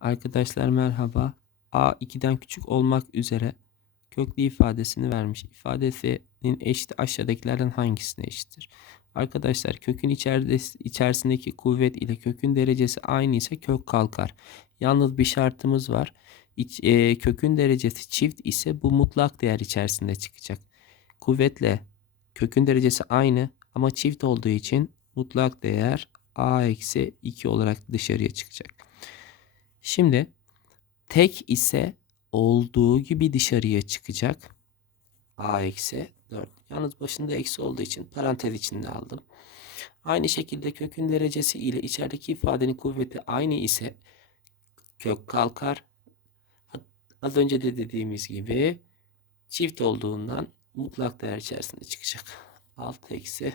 Arkadaşlar merhaba. A 2'den küçük olmak üzere köklü ifadesini vermiş. İfadesinin eşit aşağıdakilerden hangisine eşittir? Arkadaşlar kökün içerisindeki kuvvet ile kökün derecesi aynı ise kök kalkar. Yalnız bir şartımız var. İç- e, kökün derecesi çift ise bu mutlak değer içerisinde çıkacak. Kuvvetle kökün derecesi aynı ama çift olduğu için mutlak değer a eksi 2 olarak dışarıya çıkacak. Şimdi tek ise olduğu gibi dışarıya çıkacak. A eksi 4. Yalnız başında eksi olduğu için parantez içinde aldım. Aynı şekilde kökün derecesi ile içerideki ifadenin kuvveti aynı ise kök kalkar. Az önce de dediğimiz gibi çift olduğundan mutlak değer içerisinde çıkacak. 6 eksi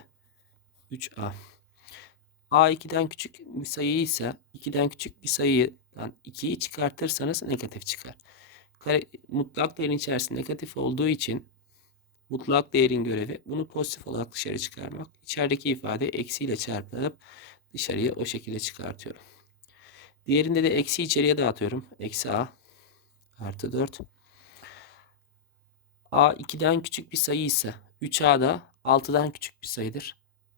3a. A 2'den küçük bir sayı ise 2'den küçük bir sayıdan 2'yi çıkartırsanız negatif çıkar. Kare, mutlak değerin içerisinde negatif olduğu için mutlak değerin görevi bunu pozitif olarak dışarı çıkarmak. İçerideki ifade eksiyle çarpılıp dışarıya o şekilde çıkartıyorum. Diğerinde de eksi içeriye dağıtıyorum. Eksi a artı 4. a 2'den küçük bir sayı ise 3a da 6'dan küçük bir sayıdır.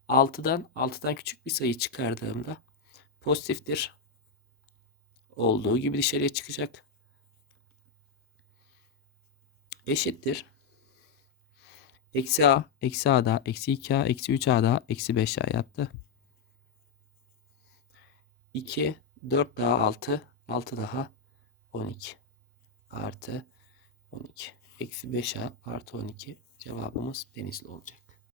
6'dan 6'dan küçük bir sayı çıkardığımda pozitiftir. Olduğu gibi dışarıya çıkacak. Eşittir. Eksi a, eksi a da, eksi 2a, eksi 3a da, eksi 5a yaptı. 2, 4 daha 6, 6 daha 12 artı 12. Eksi 5a artı 12 cevabımız denizli olacak.